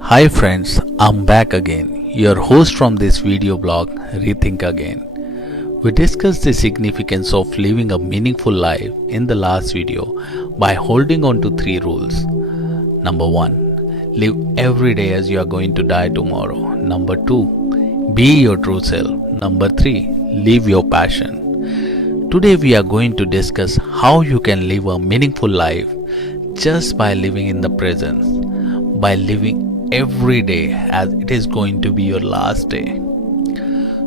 Hi friends, I'm back again, your host from this video blog Rethink Again. We discussed the significance of living a meaningful life in the last video by holding on to three rules. Number 1, live every day as you are going to die tomorrow. Number 2, be your true self. Number 3, live your passion. Today we are going to discuss how you can live a meaningful life just by living in the present, by living every day as it is going to be your last day.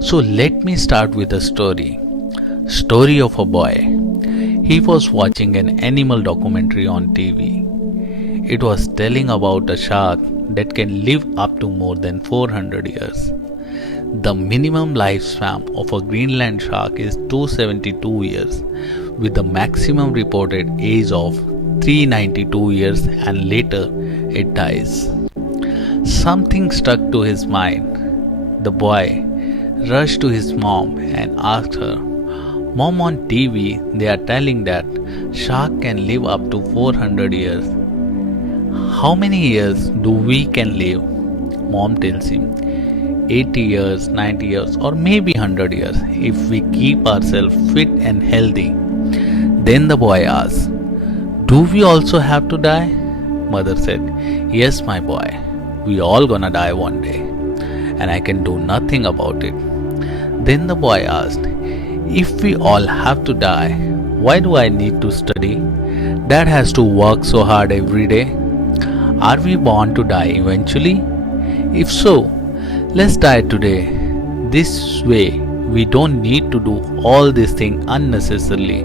So let me start with a story of a boy. He was watching an animal documentary on TV. It was telling about a shark that can live up to more than 400 years. The minimum lifespan of a Greenland shark is 272 years, with the maximum reported age of 392 years, and later it dies. Something stuck to his mind. The boy rushed to his mom and asked her, "Mom, on TV they are telling that shark can live up to 400 years. How many years do we can live?" Mom tells him, 80 years, 90 years, or maybe 100 years if we keep ourselves fit and healthy. Then the boy asks, "Do we also have to die?" Mother said, "Yes, my boy. We all gonna die one day, and I can do nothing about it." Then the boy asked, "If we all have to die, why do I need to study? Dad has to work so hard every day. Are we born to die eventually? If so, let's die today. This way, we don't need to do all these things unnecessarily."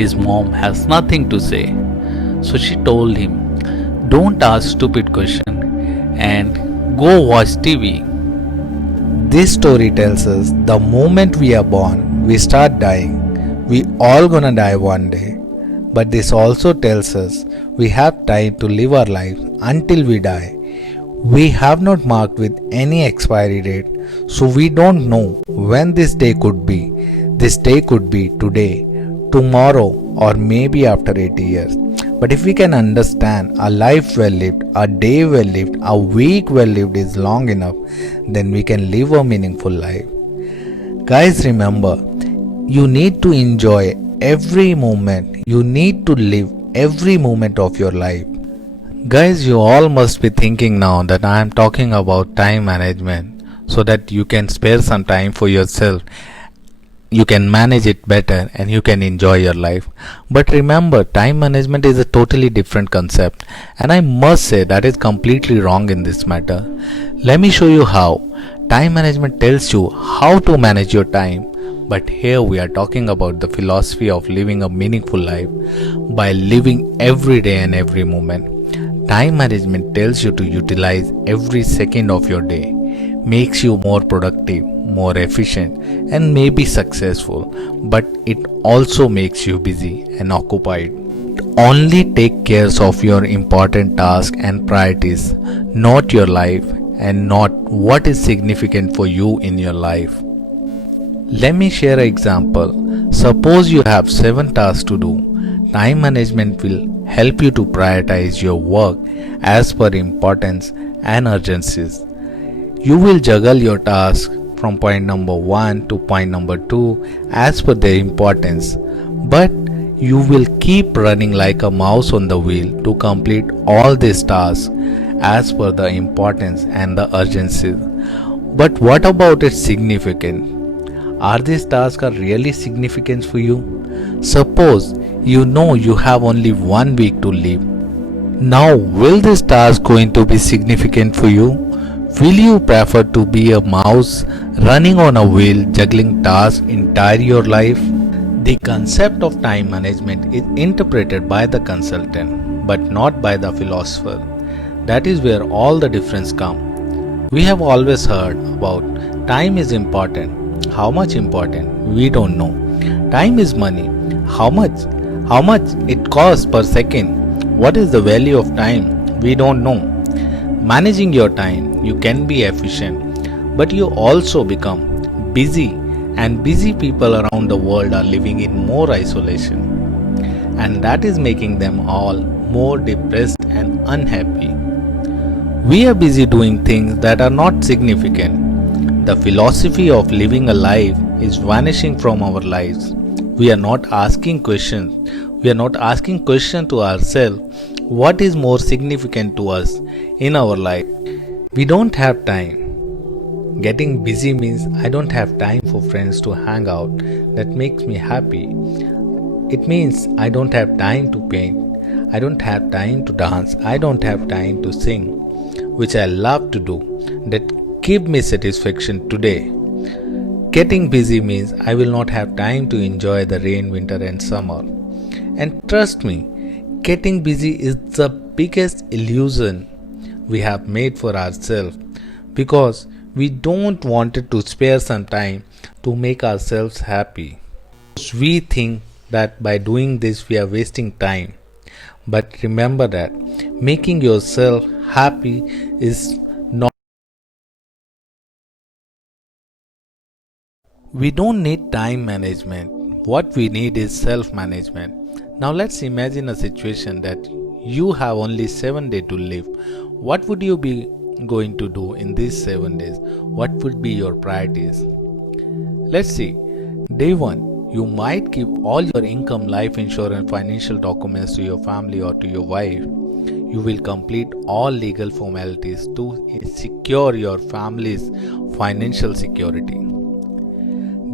His mom has nothing to say, so she told him, "Don't ask stupid questions and go watch TV." This story tells us the moment we are born, we start dying. We all gonna die one day. But this also tells us we have time to live our life until we die. We have not marked with any expiry date, so we don't know when this day could be. This day could be today, tomorrow, or maybe after 80 years. But if we can understand a life well lived, a day well lived, a week well lived is long enough, then we can live a meaningful life. Guys, remember, you need to enjoy every moment. You need to live every moment of your life. Guys, you all must be thinking now that I am talking about time management so that you can spare some time for yourself. You can manage it better and you can enjoy your life. But remember, time management is a totally different concept, and I must say that is completely wrong in this matter. Let me show you how. Time management tells you how to manage your time, but here we are talking about the philosophy of living a meaningful life by living every day and every moment. Time management tells you to utilize every second of your day, makes you more productive, more efficient, and maybe successful, but it also makes you busy and occupied. Only take care of your important tasks and priorities, not your life and not what is significant for you in your life. Let me share an example. Suppose you have 7 tasks to do. Time management will help you to prioritize your work as per importance and urgencies. You will juggle your tasks from point number 1 to point number 2 as per their importance, but you will keep running like a mouse on the wheel to complete all these tasks as per the importance and the urgency. But what about its significance? Are these tasks are really significant for you? Suppose you know you have only 1 week to live. Now, will this task going to be significant for you? Will you prefer to be a mouse running on a wheel juggling tasks entire your life? The concept of time management is interpreted by the consultant but not by the philosopher. That is where all the difference comes. We have always heard about time is important. How much important? We don't know. Time is money. How much? How much it costs per second? What is the value of time? We don't know. Managing your time, you can be efficient, but you also become busy, and busy people around the world are living in more isolation, and that is making them all more depressed and unhappy. We are busy doing things that are not significant. The philosophy of living a life is vanishing from our lives. We are not asking questions. We are not asking questions to ourselves what is more significant to us in our life. We don't have time. Getting busy means I don't have time for friends to hang out that makes me happy. It means I don't have time to paint. I don't have time to dance. I don't have time to sing, which I love to do, that give me satisfaction today. Getting busy means I will not have time to enjoy the rain, winter, and summer. And trust me, getting busy is the biggest illusion we have made for ourselves because we don't want to spare some time to make ourselves happy. We think that by doing this we are wasting time. But remember that making yourself happy is not. We don't need time management. What we need is self management. Now let's imagine a situation that you have only 7 days to live. What would you be going to do in these 7 days? What would be your priorities? Let's see. Day 1. You might keep all your income, life insurance, financial documents to your family or to your wife. You will complete all legal formalities to secure your family's financial security.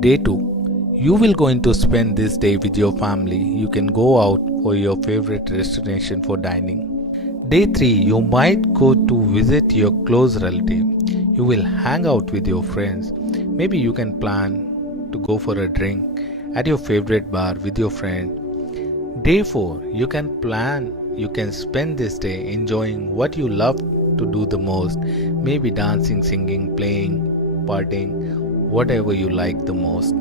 Day 2. You will going to spend this day with your family. You can go out for your favorite destination for dining. Day 3. You might go to visit your close relative. You will hang out with your friends. Maybe you can plan to go for a drink at your favorite bar with your friend. Day 4. You can spend this day enjoying what you love to do the most. Maybe dancing, singing, playing, partying, whatever you like the most.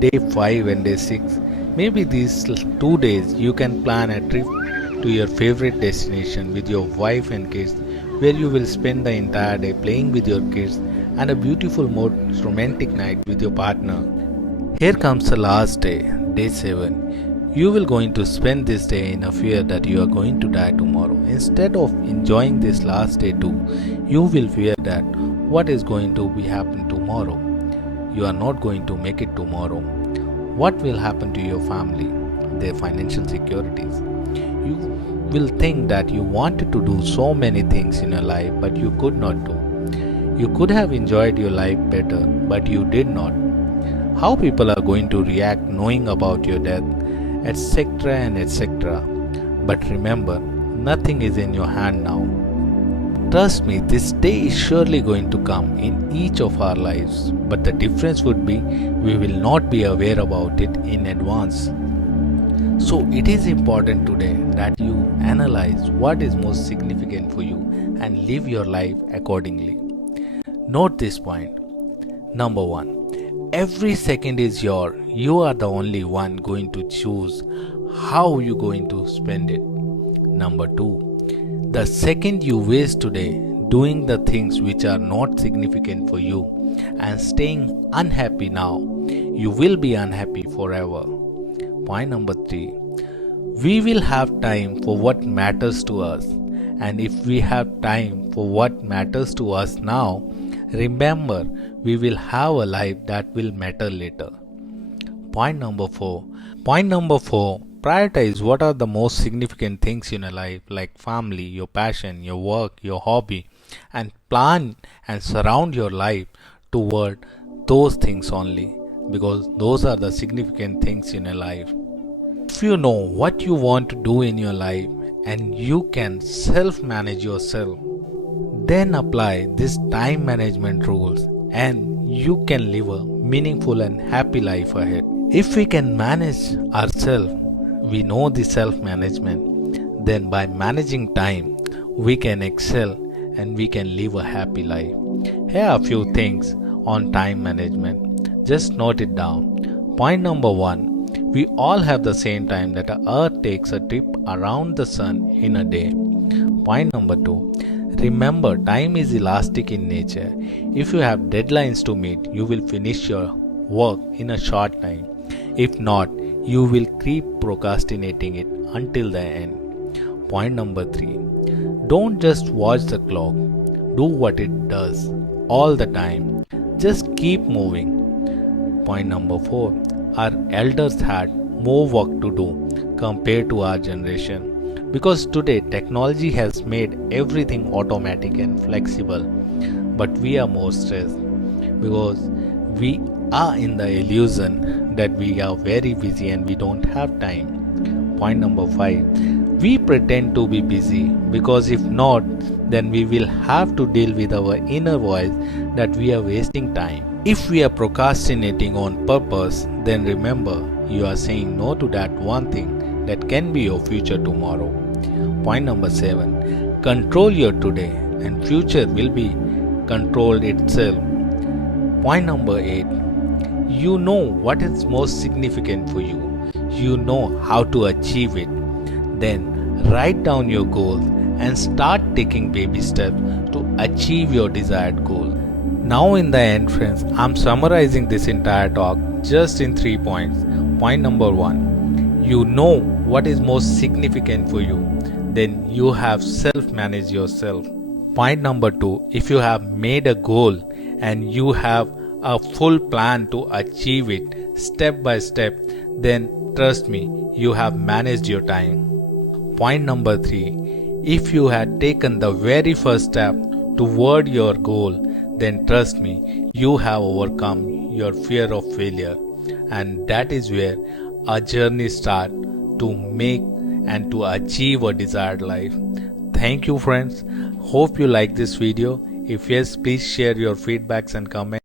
Day 5 and day 6. Maybe these 2 days you can plan a trip to your favorite destination with your wife and kids, where you will spend the entire day playing with your kids and a beautiful most romantic night with your partner. Here comes the last day, day 7. You will going to spend this day in a fear that you are going to die tomorrow. Instead of enjoying this last day too, you will fear that what is going to be happen tomorrow. You are not going to make it tomorrow. What will happen to your family, their financial securities? You will think that you wanted to do so many things in your life but you could not do. You could have enjoyed your life better but you did not. How people are going to react knowing about your death, etc. and etc. But remember, nothing is in your hand now. Trust me, this day is surely going to come in each of our lives, but the difference would be we will not be aware about it in advance. So it is important today that you analyze what is most significant for you and live your life accordingly. Note this point. Number 1. Every second is yours. You are the only one going to choose how you going to spend it. Number 2. The second you waste today doing the things which are not significant for you and staying unhappy now, you will be unhappy forever. Point number 3. We will have time for what matters to us, and if we have time for what matters to us now, remember we will have a life that will matter later. Point number 4. Prioritize what are the most significant things in your life, like family, your passion, your work, your hobby, and plan and surround your life toward those things only, because those are the significant things in your life. If you know what you want to do in your life and you can self-manage yourself, then apply these time management rules and you can live a meaningful and happy life ahead. If we can manage ourselves, we know the self-management, then by managing time, we can excel and we can live a happy life. Here are a few things on time management. Just note it down. Point number 1. We all have the same time that the earth takes a trip around the sun in a day. Point number 2. Remember, time is elastic in nature. If you have deadlines to meet, you will finish your work in a short time. If not, you will keep procrastinating it until the end. Point number 3. Don't just watch the clock, do what it does all the time. Just keep moving. Point number 4. Our elders had more work to do compared to our generation, because today technology has made everything automatic and flexible, but we are more stressed because we are in the illusion that we are very busy and we don't have time. Point number 5. We pretend to be busy because if not, then we will have to deal with our inner voice that we are wasting time. If we are procrastinating on purpose, then remember you are saying no to that one thing that can be your future tomorrow. Point number 7. Control your today and future will be controlled itself. Point number 8. You know what is most significant for you. You know how to achieve it. Then write down your goals and start taking baby steps to achieve your desired goal. Now in the end, friends, I'm summarizing this entire talk just in 3 points. Point number 1. You know what is most significant for you. Then you have self-managed yourself. Point number 2. If you have made a goal and you have a full plan to achieve it step by step, then trust me, you have managed your time. Point number 3. If you had taken the very first step toward your goal, then trust me, you have overcome your fear of failure. And that is where a journey starts to make and to achieve a desired life. Thank you, friends. Hope you like this video. If yes, please share your feedbacks and comments.